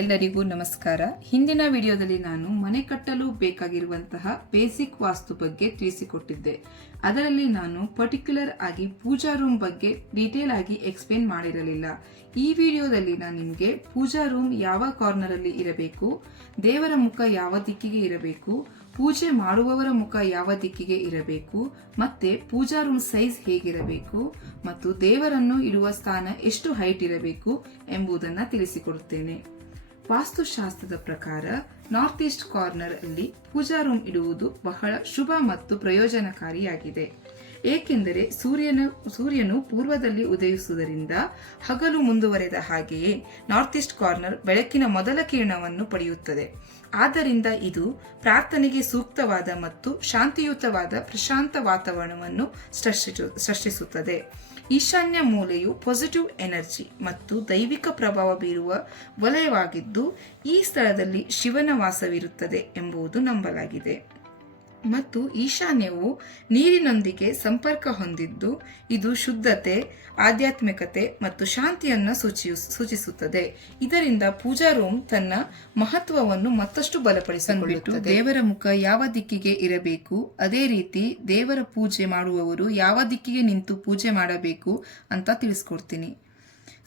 ಎಲ್ಲರಿಗೂ ನಮಸ್ಕಾರ. ಹಿಂದಿನ ವಿಡಿಯೋದಲ್ಲಿ ನಾನು ಮನೆ ಕಟ್ಟಲು ಬೇಕಾಗಿರುವಂತಹ ಬೇಸಿಕ್ ವಾಸ್ತು ಬಗ್ಗೆ ತಿಳಿಸಿಕೊಟ್ಟಿದ್ದೆ. ಅದರಲ್ಲಿ ನಾನು ಪರ್ಟಿಕ್ಯುಲರ್ ಆಗಿ ಪೂಜಾ ರೂಮ್ ಬಗ್ಗೆ ಡೀಟೇಲ್ ಆಗಿ ಎಕ್ಸ್ಪ್ಲೇನ್ ಮಾಡಿರಲಿಲ್ಲ. ಈ ವಿಡಿಯೋದಲ್ಲಿ ನಾನು ನಿಮಗೆ ಪೂಜಾ ರೂಮ್ ಯಾವ ಕಾರ್ನರ್ ಅಲ್ಲಿ ಇರಬೇಕು, ದೇವರ ಮುಖ ಯಾವ ದಿಕ್ಕಿಗೆ ಇರಬೇಕು, ಪೂಜೆ ಮಾಡುವವರ ಮುಖ ಯಾವ ದಿಕ್ಕಿಗೆ ಇರಬೇಕು, ಮತ್ತೆ ಪೂಜಾ ರೂಮ್ ಸೈಜ್ ಹೇಗಿರಬೇಕು ಮತ್ತು ದೇವರನ್ನು ಇಡುವ ಸ್ಥಾನ ಎಷ್ಟು ಹೈಟ್ ಇರಬೇಕು ಎಂಬುದನ್ನು ತಿಳಿಸಿಕೊಡುತ್ತೇನೆ. ವಾಸ್ತುಶಾಸ್ತ್ರದ ಪ್ರಕಾರ ನಾರ್ತ್ ಈಸ್ಟ್ ಕಾರ್ನರ್ ಅಲ್ಲಿ ಪೂಜಾ ರೂಮ್ ಇಡುವುದು ಬಹಳ ಶುಭ ಮತ್ತು ಪ್ರಯೋಜನಕಾರಿಯಾಗಿದೆ. ಏಕೆಂದರೆ ಸೂರ್ಯನು ಪೂರ್ವದಲ್ಲಿ ಉದಯಿಸುವುದರಿಂದ ಹಗಲು ಮುಂದುವರೆದ ಹಾಗೆಯೇ ನಾರ್ತ್ ಈಸ್ಟ್ ಕಾರ್ನರ್ ಬೆಳಕಿನ ಮೊದಲ ಕಿರಣವನ್ನು ಪಡೆಯುತ್ತದೆ. ಆದ್ದರಿಂದ ಇದು ಪ್ರಾರ್ಥನೆಗೆ ಸೂಕ್ತವಾದ ಮತ್ತು ಶಾಂತಿಯುತವಾದ ಪ್ರಶಾಂತ ವಾತಾವರಣವನ್ನು ಸೃಷ್ಟಿಸುತ್ತದೆ. ಈಶಾನ್ಯ ಮೂಲೆಯು ಪಾಸಿಟಿವ್ ಎನರ್ಜಿ ಮತ್ತು ದೈವಿಕ ಪ್ರಭಾವ ಬೀರುವ ವಲಯವಾಗಿದ್ದು, ಈ ಸ್ಥಳದಲ್ಲಿ ಶಿವನ ವಾಸವಿರುತ್ತದೆ ಎಂಬುದು ನಂಬಲಾಗಿದೆ. ಮತ್ತು ಈಶಾನ್ಯವು ನೀರಿನೊಂದಿಗೆ ಸಂಪರ್ಕ ಹೊಂದಿದ್ದು, ಇದು ಶುದ್ಧತೆ, ಆಧ್ಯಾತ್ಮಿಕತೆ ಮತ್ತು ಶಾಂತಿಯನ್ನು ಸೂಚಿಸುತ್ತದೆ. ಇದರಿಂದ ಪೂಜಾ ರೂಮ್ ತನ್ನ ಮಹತ್ವವನ್ನು ಮತ್ತಷ್ಟು ಬಲಪಡಿಸಿಕೊಳ್ಳುತ್ತದೆ. ದೇವರ ಮುಖ ಯಾವ ದಿಕ್ಕಿಗೆ ಇರಬೇಕು, ಅದೇ ರೀತಿ ದೇವರ ಪೂಜೆ ಮಾಡುವವರು ಯಾವ ದಿಕ್ಕಿಗೆ ನಿಂತು ಪೂಜೆ ಮಾಡಬೇಕು ಅಂತ ತಿಳಿಸ್ಕೊಡ್ತೀನಿ.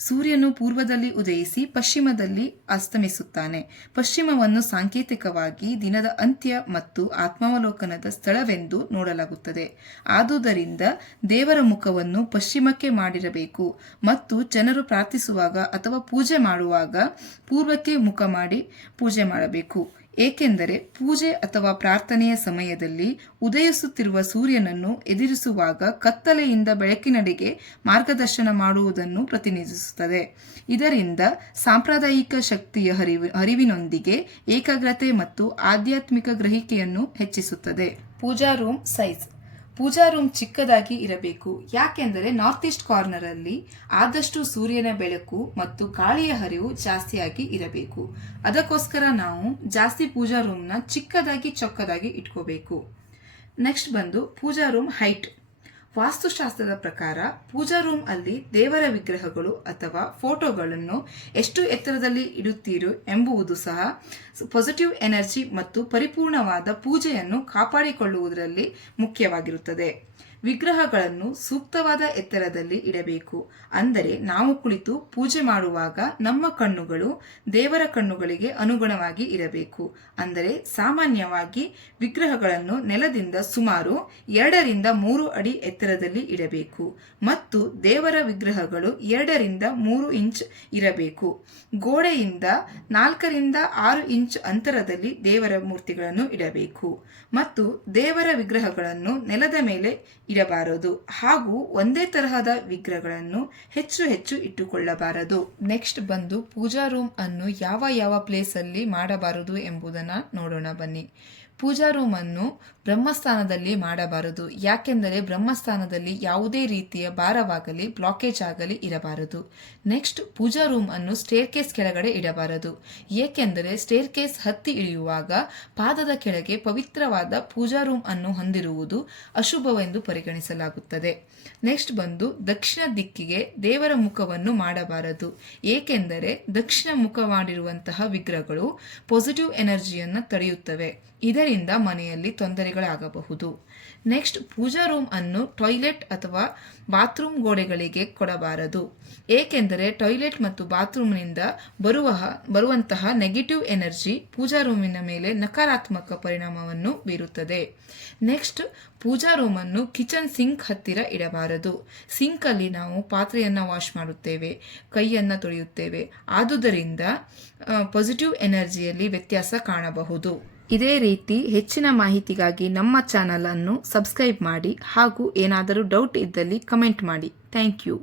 ಸೂರ್ಯನು ಪೂರ್ವದಲ್ಲಿ ಉದಯಿಸಿ ಪಶ್ಚಿಮದಲ್ಲಿ ಅಸ್ತಮಿಸುತ್ತಾನೆ. ಪಶ್ಚಿಮವನ್ನು ಸಾಂಕೇತಿಕವಾಗಿ ದಿನದ ಅಂತ್ಯ ಮತ್ತು ಆತ್ಮಾವಲೋಕನದ ಸ್ಥಳವೆಂದು ನೋಡಲಾಗುತ್ತದೆ. ಆದುದರಿಂದ ದೇವರ ಮುಖವನ್ನು ಪಶ್ಚಿಮಕ್ಕೆ ಮಾಡಿರಬೇಕು ಮತ್ತು ಜನರು ಪ್ರಾರ್ಥಿಸುವಾಗ ಅಥವಾ ಪೂಜೆ ಮಾಡುವಾಗ ಪೂರ್ವಕ್ಕೆ ಮುಖ ಮಾಡಿ ಪೂಜೆ ಮಾಡಬೇಕು. ಏಕೆಂದರೆ ಪೂಜೆ ಅಥವಾ ಪ್ರಾರ್ಥನೆಯ ಸಮಯದಲ್ಲಿ ಉದಯಿಸುತ್ತಿರುವ ಸೂರ್ಯನನ್ನು ಎದುರಿಸುವಾಗ ಕತ್ತಲೆಯಿಂದ ಬೆಳಕಿನಡೆಗೆ ಮಾರ್ಗದರ್ಶನ ಮಾಡುವುದನ್ನು ಪ್ರತಿನಿಧಿಸುತ್ತದೆ. ಇದರಿಂದ ಸಾಂಪ್ರದಾಯಿಕ ಶಕ್ತಿಯ ಹರಿವಿನೊಂದಿಗೆ ಏಕಾಗ್ರತೆ ಮತ್ತು ಆಧ್ಯಾತ್ಮಿಕ ಗ್ರಹಿಕೆಯನ್ನು ಹೆಚ್ಚಿಸುತ್ತದೆ. ಪೂಜಾ ರೂಮ್ ಸೈಜ್. ಪೂಜಾ ರೂಮ್ ಚಿಕ್ಕದಾಗಿ ಇರಬೇಕು. ಯಾಕೆಂದರೆ ನಾರ್ತ್ ಈಸ್ಟ್ ಕಾರ್ನರ್ ಅಲ್ಲಿ ಆದಷ್ಟು ಸೂರ್ಯನ ಬೆಳಕು ಮತ್ತು ಗಾಳಿಯ ಹರಿವು ಜಾಸ್ತಿಯಾಗಿ ಇರಬೇಕು. ಅದಕ್ಕೋಸ್ಕರ ನಾವು ಜಾಸ್ತಿ ಪೂಜಾ ರೂಮ್ನ ಚಿಕ್ಕದಾಗಿ ಚೊಕ್ಕದಾಗಿ ಇಟ್ಕೋಬೇಕು. ನೆಕ್ಸ್ಟ್ ಬಂದು ಪೂಜಾ ರೂಮ್ ಹೈಟ್. ವಾಸ್ತುಶಾಸ್ತ್ರದ ಪ್ರಕಾರ ಪೂಜಾ ರೂಮ್ ಅಲ್ಲಿ ದೇವರ ವಿಗ್ರಹಗಳು ಅಥವಾ ಫೋಟೋಗಳನ್ನು ಎಷ್ಟು ಎತ್ತರದಲ್ಲಿ ಇಡುತ್ತೀರೋ ಎಂಬುದು ಸಹ ಪಾಸಿಟಿವ್ ಎನರ್ಜಿ ಮತ್ತು ಪರಿಪೂರ್ಣವಾದ ಪೂಜೆಯನ್ನು ಕಾಪಾಡಿಕೊಳ್ಳುವುದರಲ್ಲಿ ಮುಖ್ಯವಾಗಿರುತ್ತದೆ. ವಿಗ್ರಹಗಳನ್ನು ಸೂಕ್ತವಾದ ಎತ್ತರದಲ್ಲಿ ಇಡಬೇಕು. ಅಂದರೆ ನಾವು ಕುಳಿತು ಪೂಜೆ ಮಾಡುವಾಗ ನಮ್ಮ ಕಣ್ಣುಗಳು ದೇವರ ಕಣ್ಣುಗಳಿಗೆ ಅನುಗುಣವಾಗಿ ಇರಬೇಕು. ಅಂದರೆ ಸಾಮಾನ್ಯವಾಗಿ ವಿಗ್ರಹಗಳನ್ನು ನೆಲದಿಂದ ಸುಮಾರು 2 ರಿಂದ 3 ಅಡಿ ಎತ್ತರದಲ್ಲಿ ಇಡಬೇಕು ಮತ್ತು ದೇವರ ವಿಗ್ರಹಗಳು 2 ರಿಂದ 3 ಇಂಚ್ ಇರಬೇಕು. ಗೋಡೆಯಿಂದ 4 ರಿಂದ 6 ಇಂಚ್ ಅಂತರದಲ್ಲಿ ದೇವರ ಮೂರ್ತಿಗಳನ್ನು ಇಡಬೇಕು ಮತ್ತು ದೇವರ ವಿಗ್ರಹಗಳನ್ನು ನೆಲದ ಮೇಲೆ ಇಡಬಾರದು ಹಾಗೂ ಒಂದೇ ತರಹದ ವಿಗ್ರಹಗಳನ್ನು ಹೆಚ್ಚು ಇಟ್ಟುಕೊಳ್ಳಬಾರದು. ನೆಕ್ಸ್ಟ್ ಬಂದು ಪೂಜಾ ರೂಮ್ ಅನ್ನು ಯಾವ ಪ್ಲೇಸ್ ಅಲ್ಲಿ ಮಾಡಬಾರದು ಎಂಬುದನ್ನ ನೋಡೋಣ ಬನ್ನಿ. ಪೂಜಾ ರೂಮ್ ಅನ್ನು ಬ್ರಹ್ಮಸ್ಥಾನದಲ್ಲಿ ಮಾಡಬಾರದು. ಯಾಕೆಂದರೆ ಬ್ರಹ್ಮಸ್ಥಾನದಲ್ಲಿ ಯಾವುದೇ ರೀತಿಯ ಭಾರವಾಗಲಿ ಬ್ಲಾಕೇಜ್ ಆಗಲಿ ಇರಬಾರದು. ನೆಕ್ಸ್ಟ್ ಪೂಜಾ ರೂಮ್ ಅನ್ನು ಸ್ಟೇರ್ ಕೇಸ್ ಕೆಳಗಡೆ ಇಡಬಾರದು. ಏಕೆಂದರೆ ಸ್ಟೇರ್ ಕೇಸ್ ಹತ್ತಿ ಇಳಿಯುವಾಗ ಪಾದದ ಕೆಳಗೆ ಪವಿತ್ರವಾದ ಪೂಜಾ ರೂಮ್ ಅನ್ನು ಹೊಂದಿರುವುದು ಅಶುಭವೆಂದು ಪರಿಗಣಿಸಲಾಗುತ್ತದೆ. ನೆಕ್ಸ್ಟ್ ಬಂದು ದಕ್ಷಿಣ ದಿಕ್ಕಿಗೆ ದೇವರ ಮುಖವನ್ನು ಮಾಡಬಾರದು. ಏಕೆಂದರೆ ದಕ್ಷಿಣ ಮುಖ ಮಾಡಿರುವಂತಹ ವಿಗ್ರಹಗಳು ಪಾಸಿಟಿವ್ ಎನರ್ಜಿಯನ್ನು ತಡೆಯುತ್ತವೆ. ಇದರಿಂದ ಮನೆಯಲ್ಲಿ ತೊಂದರೆಗಳಾಗಬಹುದು. ನೆಕ್ಸ್ಟ್ ಪೂಜಾ ರೂಮ್ ಅನ್ನು ಟಾಯ್ಲೆಟ್ ಅಥವಾ ಬಾತ್ರೂಮ್ ಗೋಡೆಗಳಿಗೆ ಕೊಡಬಾರದು. ಏಕೆಂದರೆ ಟಾಯ್ಲೆಟ್ ಮತ್ತು ಬಾತ್ರೂಮ್ನಿಂದ ಬರುವಂತಹ ನೆಗೆಟಿವ್ ಎನರ್ಜಿ ಪೂಜಾ ರೂಮಿನ ಮೇಲೆ ನಕಾರಾತ್ಮಕ ಪರಿಣಾಮವನ್ನು ಬೀರುತ್ತದೆ. ನೆಕ್ಸ್ಟ್ ಪೂಜಾ ರೂಮ್ ಅನ್ನು ಕಿಚನ್ ಸಿಂಕ್ ಹತ್ತಿರ ಇಡಬಾರದು. ಸಿಂಕ್ ಅಲ್ಲಿ ನಾವು ಪಾತ್ರೆಯನ್ನು ವಾಶ್ ಮಾಡುತ್ತೇವೆ, ಕೈಯನ್ನು ತೊಳೆಯುತ್ತೇವೆ. ಆದುದರಿಂದ ಪಾಸಿಟಿವ್ ಎನರ್ಜಿಯಲ್ಲಿ ವ್ಯತ್ಯಾಸ ಕಾಣಬಹುದು. ಇದೇ ರೀತಿ ಹೆಚ್ಚಿನ ಮಾಹಿತಿಗಾಗಿ ನಮ್ಮ ಚಾನಲ್ ಅನ್ನು ಸಬ್ಸ್ಕ್ರೈಬ್ ಮಾಡಿ ಹಾಗೂ ಏನಾದರೂ ಡೌಟ್ ಇದ್ದಲ್ಲಿ ಕಮೆಂಟ್ ಮಾಡಿ. Thank you.